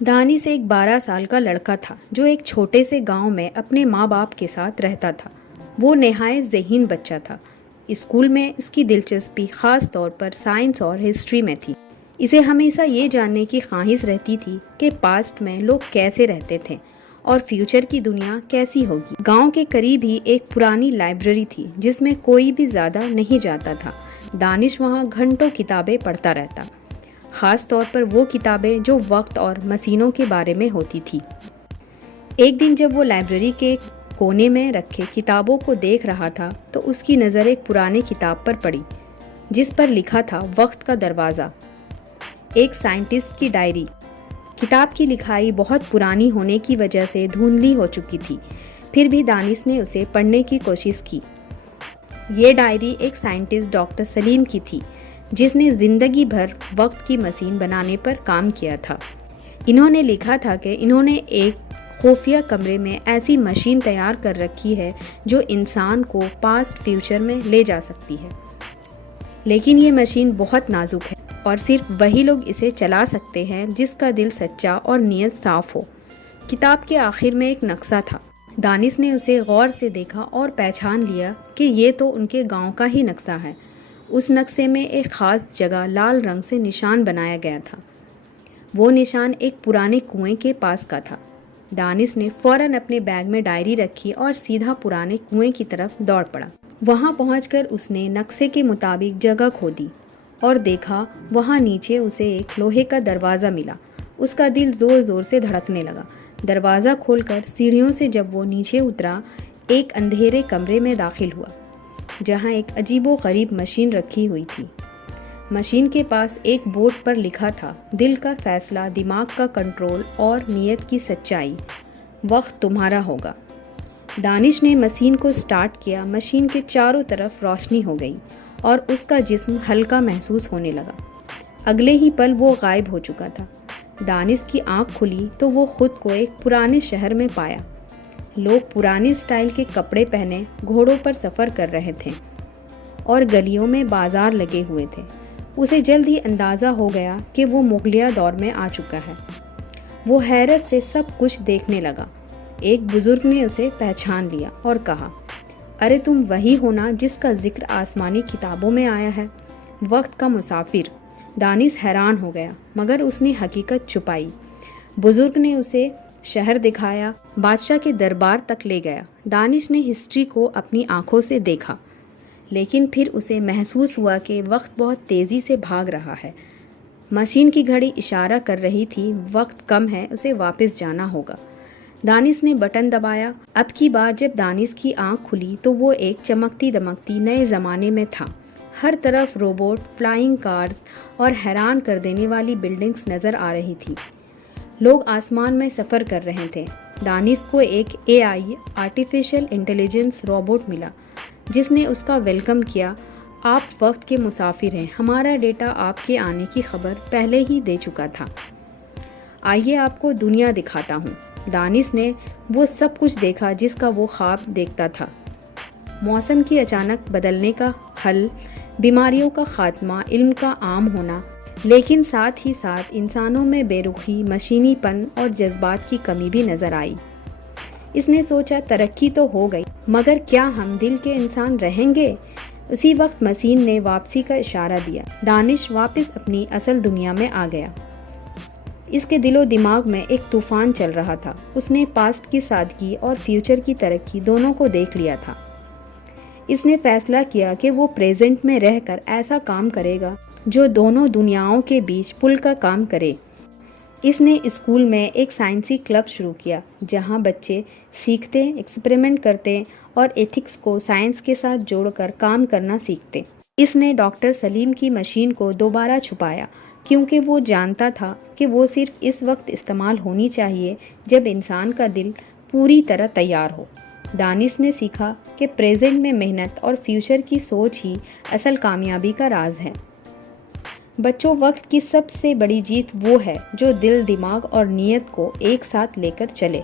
دانش ایک 12 سال کا لڑکا تھا جو ایک چھوٹے سے گاؤں میں اپنے ماں باپ کے ساتھ رہتا تھا۔ وہ نہایت ذہین بچہ تھا۔ اسکول میں اس کی دلچسپی خاص طور پر سائنس اور ہسٹری میں تھی۔ اسے ہمیشہ یہ جاننے کی خواہش رہتی تھی کہ پاسٹ میں لوگ کیسے رہتے تھے اور فیوچر کی دنیا کیسی ہوگی۔ گاؤں کے قریب ہی ایک پرانی لائبریری تھی جس میں کوئی بھی زیادہ نہیں جاتا تھا۔ دانش وہاں گھنٹوں کتابیں پڑھتا رہتا، خاص طور پر وہ کتابیں جو وقت اور مشینوں کے بارے میں ہوتی تھی۔ ایک دن جب وہ لائبریری کے کونے میں رکھے کتابوں کو دیکھ رہا تھا تو اس کی نظر ایک پرانے کتاب پر پڑی جس پر لکھا تھا وقت کا دروازہ، ایک سائنٹسٹ کی ڈائری۔ کتاب کی لکھائی بہت پرانی ہونے کی وجہ سے دھندلی ہو چکی تھی، پھر بھی دانش نے اسے پڑھنے کی کوشش کی۔ یہ ڈائری ایک سائنٹسٹ ڈاکٹر سلیم کی تھی جس نے زندگی بھر وقت کی مشین بنانے پر کام کیا تھا۔ انہوں نے لکھا تھا کہ انہوں نے ایک خفیہ کمرے میں ایسی مشین تیار کر رکھی ہے جو انسان کو پاسٹ فیوچر میں لے جا سکتی ہے، لیکن یہ مشین بہت نازک ہے اور صرف وہی لوگ اسے چلا سکتے ہیں جس کا دل سچا اور نیت صاف ہو۔ کتاب کے آخر میں ایک نقشہ تھا۔ دانش نے اسے غور سے دیکھا اور پہچان لیا کہ یہ تو ان کے گاؤں کا ہی نقشہ ہے۔ اس نقشے میں ایک خاص جگہ لال رنگ سے نشان بنایا گیا تھا۔ وہ نشان ایک پرانے کنویں کے پاس کا تھا۔ دانش نے فوراً اپنے بیگ میں ڈائری رکھی اور سیدھا پرانے کنویں کی طرف دوڑ پڑا۔ وہاں پہنچ کر اس نے نقشے کے مطابق جگہ کھودی اور دیکھا وہاں نیچے اسے ایک لوہے کا دروازہ ملا۔ اس کا دل زور زور سے دھڑکنے لگا۔ دروازہ کھول کر سیڑھیوں سے جب وہ نیچے اترا، ایک اندھیرے کمرے میں داخل ہوا جہاں ایک عجیب و غریب مشین رکھی ہوئی تھی۔ مشین کے پاس ایک بورڈ پر لکھا تھا، دل کا فیصلہ، دماغ کا کنٹرول اور نیت کی سچائی، وقت تمہارا ہوگا۔ دانش نے مشین کو سٹارٹ کیا۔ مشین کے چاروں طرف روشنی ہو گئی اور اس کا جسم ہلکا محسوس ہونے لگا۔ اگلے ہی پل وہ غائب ہو چکا تھا۔ دانش کی آنکھ کھلی تو وہ خود کو ایک پرانے شہر میں پایا۔ لوگ پرانے سٹائل کے کپڑے پہنے گھوڑوں پر سفر کر رہے تھے اور گلیوں میں بازار لگے ہوئے تھے۔ اسے جلد ہی اندازہ ہو گیا کہ وہ مغلیہ دور میں آ چکا ہے۔ وہ حیرت سے سب کچھ دیکھنے لگا۔ ایک بزرگ نے اسے پہچان لیا اور کہا، ارے تم وہی ہونا جس کا ذکر آسمانی کتابوں میں آیا ہے، وقت کا مسافر۔ دانش حیران ہو گیا مگر اس نے حقیقت چھپائی۔ بزرگ نے اسے شہر دکھایا، بادشاہ کے دربار تک لے گیا۔ دانش نے ہسٹری کو اپنی آنکھوں سے دیکھا، لیکن پھر اسے محسوس ہوا کہ وقت بہت تیزی سے بھاگ رہا ہے۔ مشین کی گھڑی اشارہ کر رہی تھی، وقت کم ہے، اسے واپس جانا ہوگا۔ دانش نے بٹن دبایا۔ اب کی بار جب دانش کی آنکھ کھلی تو وہ ایک چمکتی دمکتی نئے زمانے میں تھا۔ ہر طرف روبوٹ، فلائنگ کارز اور حیران کر دینے والی بلڈنگز نظر آ رہی تھی۔ لوگ آسمان میں سفر کر رہے تھے۔ دانش کو ایک AI آرٹیفیشل انٹیلیجنس روبوٹ ملا جس نے اس کا ویلکم کیا۔ آپ وقت کے مسافر ہیں، ہمارا ڈیٹا آپ کے آنے کی خبر پہلے ہی دے چکا تھا۔ آئیے آپ کو دنیا دکھاتا ہوں۔ دانش نے وہ سب کچھ دیکھا جس کا وہ خواب دیکھتا تھا۔ موسم کی اچانک بدلنے کا حل، بیماریوں کا خاتمہ، علم کا عام ہونا، لیکن ساتھ ہی ساتھ انسانوں میں بے رخی، مشینی پن اور جذبات کی کمی بھی نظر آئی۔ اس نے سوچا ترقی تو ہو گئی مگر کیا ہم دل کے انسان رہیں گے؟ اسی وقت مشین نے واپسی کا اشارہ دیا۔ دانش واپس اپنی اصل دنیا میں آ گیا۔ اس کے دل و دماغ میں ایک طوفان چل رہا تھا۔ اس نے پاسٹ کی سادگی اور فیوچر کی ترقی دونوں کو دیکھ لیا تھا۔ اس نے فیصلہ کیا کہ وہ پریزنٹ میں رہ کر ایسا کام کرے گا جو دونوں دنیاؤں کے بیچ پل کا کام کرے۔ اس نے اسکول میں ایک سائنسی کلب شروع کیا جہاں بچے سیکھتے، ایکسپیریمنٹ کرتے اور ایتھکس کو سائنس کے ساتھ جوڑ کر کام کرنا سیکھتے۔ اس نے ڈاکٹر سلیم کی مشین کو دوبارہ چھپایا کیونکہ وہ جانتا تھا کہ وہ صرف اس وقت استعمال ہونی چاہیے جب انسان کا دل پوری طرح تیار ہو۔ دانش نے سیکھا کہ پریزنٹ میں محنت اور فیوچر کی سوچ ہی اصل کامیابی کا راز ہے۔ بچوں، وقت کی سب سے بڑی جیت وہ ہے جو دل، دماغ اور نیت کو ایک ساتھ لے کر چلے۔